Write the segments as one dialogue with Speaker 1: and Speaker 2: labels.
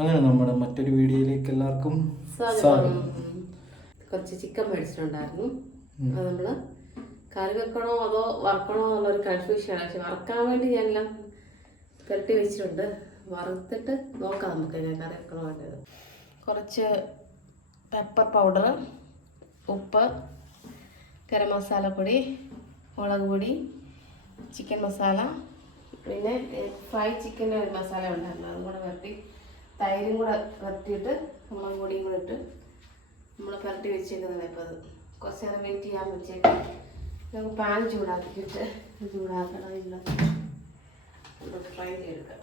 Speaker 1: അങ്ങനെ നമ്മുടെ മറ്റൊരു വീഡിയോയിലേക്ക് എല്ലാവർക്കും
Speaker 2: സ്വാഗതം. കുറച്ച് ചിക്കൻ മേടിച്ചിട്ടുണ്ടായിരുന്നു. അത് നമ്മൾ കറി വെക്കണോ അതോ വറക്കണോ എന്നുള്ളൊരു കൺഫ്യൂഷനാണ് പക്ഷെ വറക്കാൻ വേണ്ടി ഞാൻ എല്ലാം പുരട്ടി വെച്ചിട്ടുണ്ട്. വറുത്തിട്ട് നോക്കാം നമുക്ക് ഞാൻ കറി വെക്കണോ വേണ്ടത്. കുറച്ച് പെപ്പർ പൗഡർ ഉപ്പ് ഗരം മസാലപ്പൊടി മുളക് പൊടി ചിക്കൻ മസാല പിന്നെ ഫ്രൈ ചിക്കന്റെ ഒരു മസാല ഉണ്ടായിരുന്നു. അതും കൂടെ വരട്ടി തൈരും കൂടെ വരട്ടിയിട്ട് നമ്മൾ പൊടിയും കൂടെ ഇട്ട് നമ്മൾ പുരട്ടി വെച്ചേക്കുന്നത് ഇപ്പോൾ അത്. കുറച്ച് നേരം വെയിറ്റ് ചെയ്യാൻ വെച്ചിട്ട് നമുക്ക് പാൻ ചൂടാക്കിയിട്ട് ചൂടാക്കണം ഇല്ല നമുക്ക് ഫ്രൈ ചെയ്തെടുക്കാം.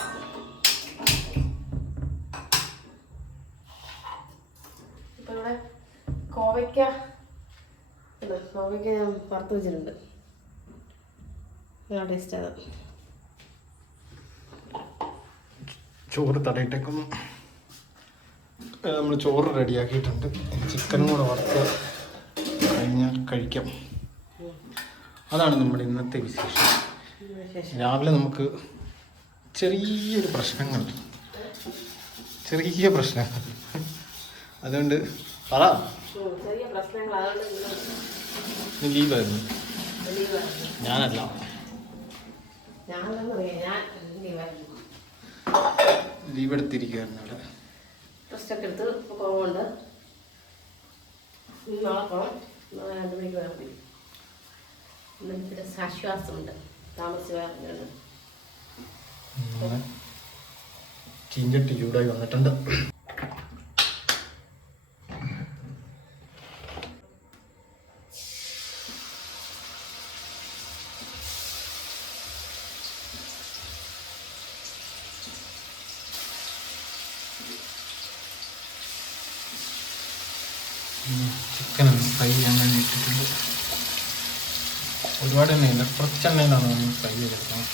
Speaker 2: ഇപ്പോൾ ഇവിടെ കോവയ്ക്ക കോവയ്ക്ക ഞാൻ വറുത്ത് വെച്ചിട്ടുണ്ട്. നല്ല ടേസ്റ്റ് അത്.
Speaker 1: ചോറ് തടയിട്ടേക്കുന്നു. നമ്മൾ ചോറ് റെഡിയാക്കിയിട്ടുണ്ട്. ചിക്കനും കൂടെ വറുത്ത് കഴിഞ്ഞാൽ കഴിക്കാം. അതാണ് നമ്മുടെ ഇന്നത്തെ വിശേഷം.
Speaker 2: ശേഷം
Speaker 1: രാവിലെ നമുക്ക് ചെറിയൊരു പ്രശ്നങ്ങൾ. ചെറിയ പ്രശ്നങ്ങൾ. അതുകൊണ്ട് പറ. ലീവായിരുന്നു ഞാനല്ല.
Speaker 2: ഞാൻ ലീവായിരുന്നു
Speaker 1: ലീവ് എടുത്തിരിക്കുകയായിരുന്നു അവിടെ
Speaker 2: റെസ്റ്റൊക്കെ എടുത്ത് ഇപ്പോൾ കുറവുണ്ട് ഇനി നാളെ പോകണം നാളെ രണ്ട് മണിക്ക് വേണം പോയി ഇന്ന് ആശ്വാസമുണ്ട് താമസിച്ച് വേറെ
Speaker 1: ചീഞ്ചട്ടി ചൂടായി വന്നിട്ടുണ്ട്. ചിക്കൻ ഫ്രൈ ചെയ്യാൻ വേണ്ടി ഒരുപാട് എണ്ണയില്ല. കുറച്ചെണ്ണയിലാണ് നമ്മൾ ഫ്രൈ ചെയ്തെടുക്കണം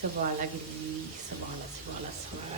Speaker 2: സവാള ഗില്ലി സവാള സവാള സവാള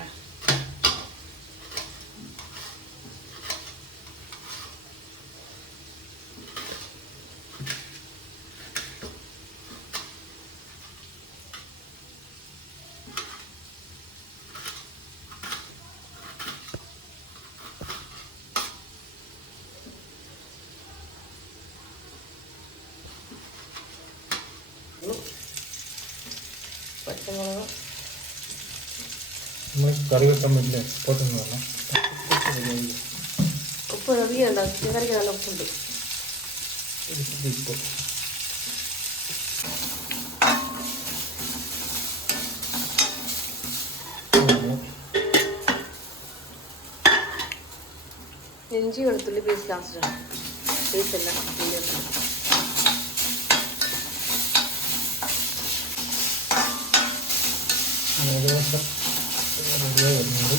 Speaker 2: പച്ചമുളക്.
Speaker 1: നമ്മൾ കറി വെക്കാൻ പറ്റില്ല വേണം
Speaker 2: ഉപ്പ് അധികം കറിക്ക് നല്ല ഉപ്പുണ്ട്.
Speaker 1: ഇപ്പോൾ
Speaker 2: ഇഞ്ചി വെളുത്തുള്ളി പേസ്റ്റ് ലാസ്റ്റ് പേസ്റ്റ് അല്ല ഇഞ്ചി വെളുത്തുള്ളി.
Speaker 1: ഏകദേശം റെഡിയായി വരുന്നുണ്ട്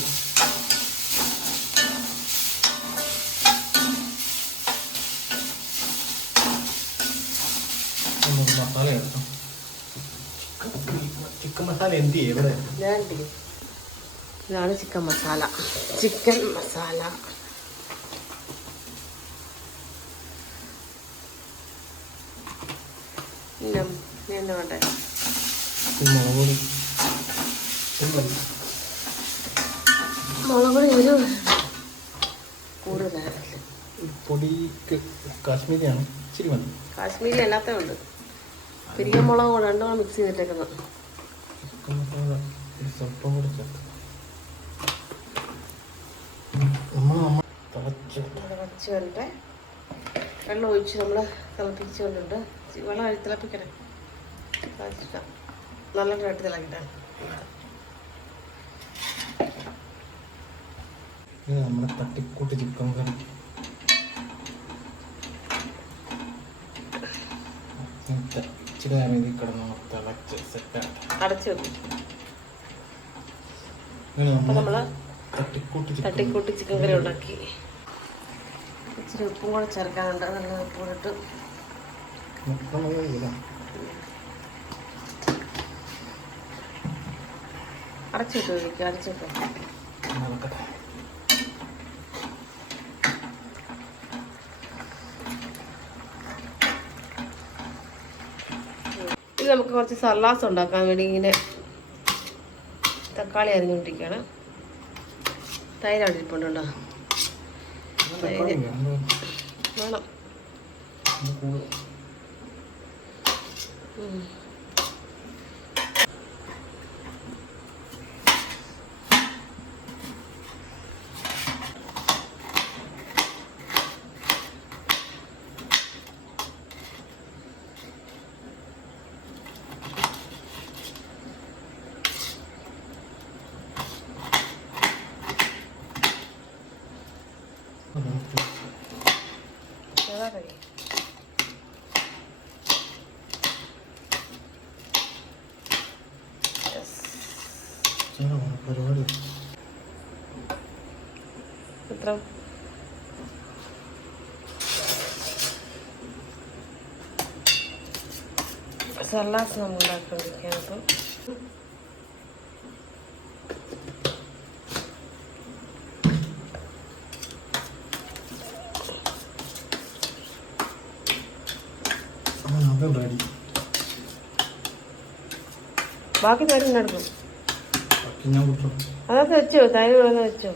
Speaker 1: നമുക്ക് മസാല. എടുക്കാം ചിക്കൻ മസാല. എന്ത് ചെയ്യും
Speaker 2: ഇതാണ് ചിക്കൻ മസാല ചിക്കൻ മസാല പിന്നെ ഇനി എന്താ വേണ്ടേ
Speaker 1: മുളക് പൊടി ഇത് മതി.
Speaker 2: പൊടി ഒരു കൂടുതലാണ്
Speaker 1: പൊടിക്ക് കാശ്മീരിയാണ്. ഇച്ചിരി മതി.
Speaker 2: കാശ്മീരി അല്ലാത്ത ഉണ്ട് പിരിയമുളക് കൂടെ രണ്ടും കൂടെ മിക്സ് ചെയ്തിട്ടേക്കുന്നത്.
Speaker 1: സ്വല്പം കൂടി ചേർത്ത് നമ്മൾ നമ്മൾ തിളച്ച
Speaker 2: വരട്ടെ. വെള്ളം ഒഴിച്ച് നമ്മൾ തിളപ്പിച്ചുകൊണ്ടുണ്ട് വെള്ളം ഒഴി- തിളപ്പിക്കണേ നല്ല നല്ലതായിട്ട് തിളക്കട്ടെ.
Speaker 1: ഇത് നമ്മുടെ തട്ടിക്കൂട്ട് ചിക്കൻ കറി. ഇച്ചിരി നേരം ഇതിൽ കിടന്ന് തിളച്ച് സെറ്റാണ്
Speaker 2: അടച്ചു
Speaker 1: നമ്മൾ തട്ടിക്കൂട്ട് ചിക്കൻ
Speaker 2: കറി ഉണ്ടാക്കി. ഇച്ചിരി ഉപ്പും കൂടെ ചേർക്കാനുണ്ട്. നല്ല ഉപ്പും ഇട്ട് അടച്ചിട്ട് ഒഴിക്കുക അടച്ചിട്ട്
Speaker 1: നടക്കട്ടെ.
Speaker 2: ഇത് നമുക്ക് കുറച്ച് സർലാസ് ഉണ്ടാക്കാൻ വേണ്ടി ഇങ്ങനെ തക്കാളി അരിഞ്ഞുകൊണ്ടിരിക്കുകയാണ്. തൈര് അവിടെ ഇരിപ്പുണ്ടോ? വേണം.
Speaker 1: ചേട്ടാ, പരിപാടി
Speaker 2: എത്ര സലാസ് നമ്മൾ ഉണ്ടാക്കിക്കൊണ്ടിരിക്കുകയാണ് അപ്പം
Speaker 1: അത്
Speaker 2: ബാക്കി തൈര് എടുക്കും
Speaker 1: ബാക്കി ഞാൻ വിട്ടു
Speaker 2: അതൊക്കെ വെച്ചോ? തൈര് വെച്ചോ?